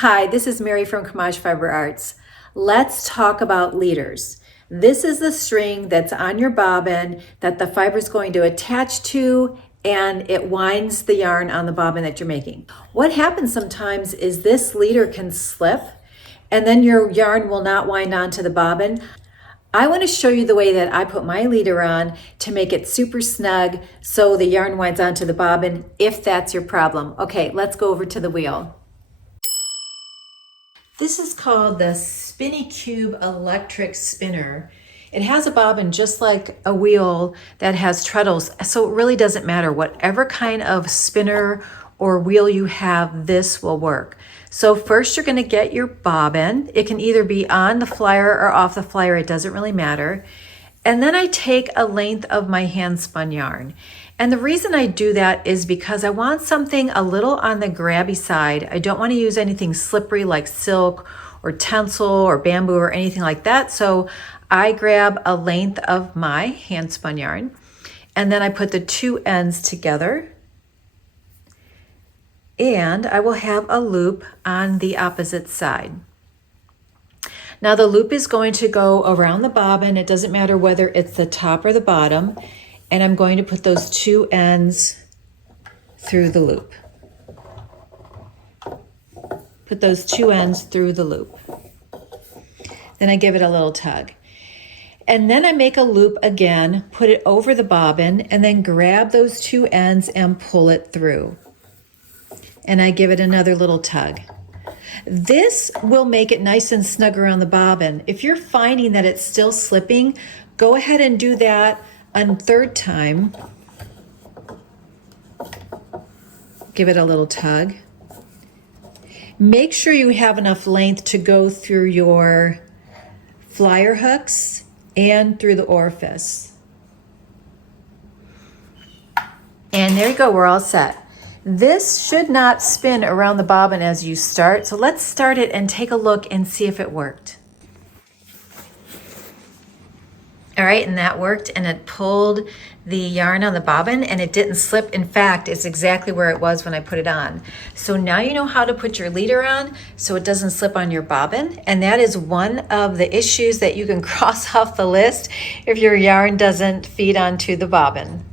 Hi, this is Mary from Camaj Fiber Arts. Let's talk about leaders. This is the string that's on your bobbin that the fiber is going to attach to, and it winds the yarn on the bobbin that you're making. What happens sometimes is this leader can slip and then your yarn will not wind onto the bobbin. I want to show you the way that I put my leader on to make it super snug so the yarn winds onto the bobbin if that's your problem. Okay, let's go over to the wheel. This is called the Spinny Cube electric spinner. It has a bobbin just like a wheel that has treadles, so it really doesn't matter. Whatever kind of spinner or wheel you have, this will work. So first you're going to get your bobbin. It can either be on the flyer or off the flyer, it doesn't really matter. And then I take a length of my hand spun yarn. And the reason I do that is because I want something a little on the grabby side. I don't want to use anything slippery like silk or tencel or bamboo or anything like that. So I grab a length of my hand spun yarn and then I put the two ends together, and I will have a loop on the opposite side. Now the loop is going to go around the bobbin. It doesn't matter whether it's the top or the bottom. And I'm going to put those two ends through the loop. Put those two ends through the loop. Then I give it a little tug. And then I make a loop again, put it over the bobbin, and then grab those two ends and pull it through. And I give it another little tug. This will make it nice and snug around the bobbin. If you're finding that it's still slipping, go ahead and do that a third time. Give it a little tug. Make sure you have enough length to go through your flyer hooks and through the orifice. And there you go, we're all set. This should not spin around the bobbin as you start, so let's start it and take a look and see if it worked. All right, and that worked, and it pulled the yarn on the bobbin and it didn't slip. In fact, it's exactly where it was when I put it on. So now you know how to put your leader on so it doesn't slip on your bobbin, and that is one of the issues that you can cross off the list if your yarn doesn't feed onto the bobbin.